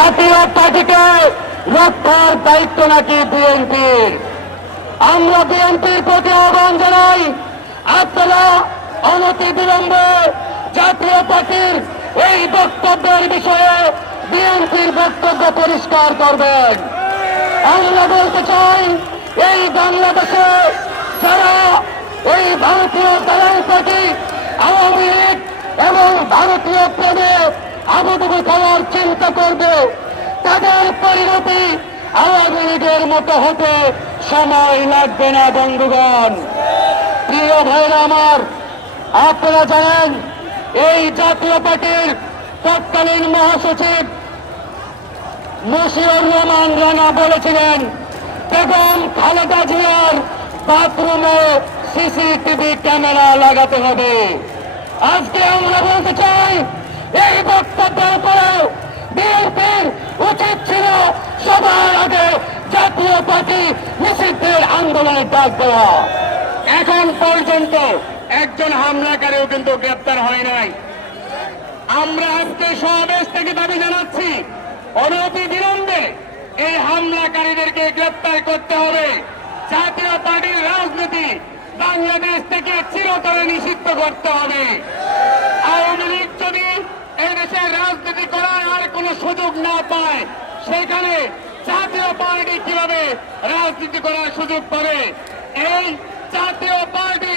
জাতীয় পার্টিকে রক্ষার দায়িত্ব নাকি বিএনপির? আমরা বিএনপির প্রতি আহ্বান জানাই, আপনারা অনতি বিলম্বে জাতীয় পার্টির এই বক্তব্যের বিষয়ে বিএনপির বক্তব্য পরিষ্কার করবেন। আমরা বলতে চাই, এই বাংলাদেশে যারা এই ভারতীয় দালাল পার্টি আওয়ামী লীগ এবং ভারতীয় প্রেমে আবুডুবু করার চিন্তা করবে। তাদের পরিণতি আওয়ামী লীগের মতো হতে সময় লাগবে না, বন্ধুগণ। প্রিয় ভাইরা আমার, আপনারা জানেন, এই জাতীয় পার্টির তৎকালীন মহাসচিব মুশিউর রহমান রানা বলেছিলেন, বেগম খালেদা জিয়ার বাথরুমে সিসিটিভি ক্যামেরা লাগাতে হবে। আজকে আমরা বলতে চাই এই বক্তব্যের পরেও বিএনপির উচিত ছিল সবার আগে জাতীয় পার্টি নিষিদ্ধের আন্দোলনের ডাক দেওয়া। এখন পর্যন্ত একজন হামলাকারীও কিন্তু গ্রেপ্তার হয় নাই। আমরা আজকে সমাবেশ থেকে দাবি জানাচ্ছি, অনতি বিলম্বে এই হামলাকারীদেরকে গ্রেপ্তার করতে হবে। জাতীয় পার্টির রাজনীতি বাংলাদেশ থেকে চিরতরে নিষিদ্ধ করতে হবে আওয়ামী লীগ যদি এই দেশের রাজনীতি করার আর কোনো সুযোগ না পায়, সেখানে জাতীয় পার্টি কীভাবে রাজনীতি করার সুযোগ পাবে? এই জাতীয় পার্টি,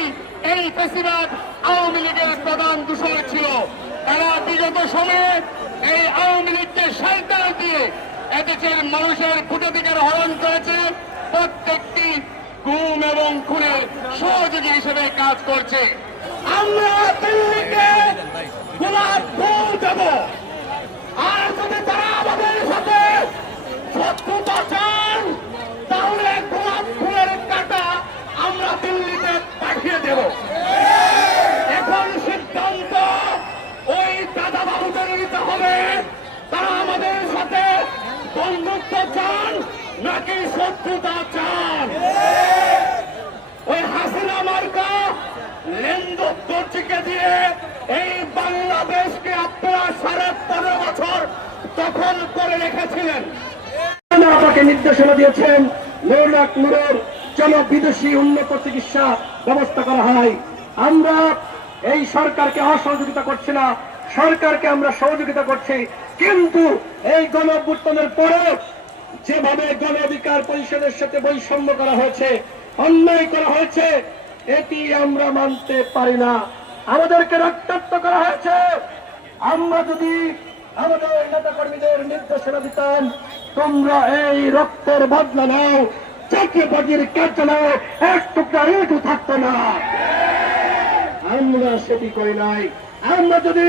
এই ফেসিবাদ আওয়ামী লীগের প্রধান দূষণ ছিল। তারা বিগত সময়ে এই আওয়ামী লীগকে সরকার দিয়ে এদেশের মানুষের ভোটাধিকার হরণ করেছে। প্রত্যেকটি গুম এবং খুনের সহযোগী হিসেবে কাজ করছে। আমরা দিল্লিকে গোলাপ ফুল আর যদি তারা আমাদের সাথে শত্রুতা চান তাহলে গোলাপ ফুলের কাটা আমরা দিল্লিতে পাঠিয়ে দেব এখন সিদ্ধান্ত ওই দাদা বাবুদের নিতে হবে তারা আমাদের সাথে বন্ধুত্ব চান, নাকি শত্রুতা চান? ওই হাসিনা মার্কা লেন্দু দর্জিকে দিয়ে এই বাংলাদেশকে আপনারা সাড়ে পনেরো বছর দখল করে রেখেছিলেন। আমাকে নির্দেশনা দিয়েছেন নৌলাক নুরোর যেন বিদেশি উন্নত চিকিৎসা ব্যবস্থা করা হয়। আমরা এই সরকারকে অসহযোগিতা করছি না, সরকারকে আমরা সহযোগিতা করছি। কিন্তু এই গণ অভ্যুত্থানের পরে যেভাবে গণ অধিকার পরিষদের সাথে বৈষম্য করা হয়েছে, অন্যায় করা হয়েছে, এটি আমরা মানতে পারি না। আমাদেরকে রক্তাক্ত করা হয়েছে। আমরা যদি আমাদের নেতা কর্মীদের নির্দেশনা দিতাম, তোমরা এই রক্তের বদলা নাও চাকরি বাজির নাও এক টুকরা রেটু থাকতো না। আমরা সেটি করি নাই। আমরা যদি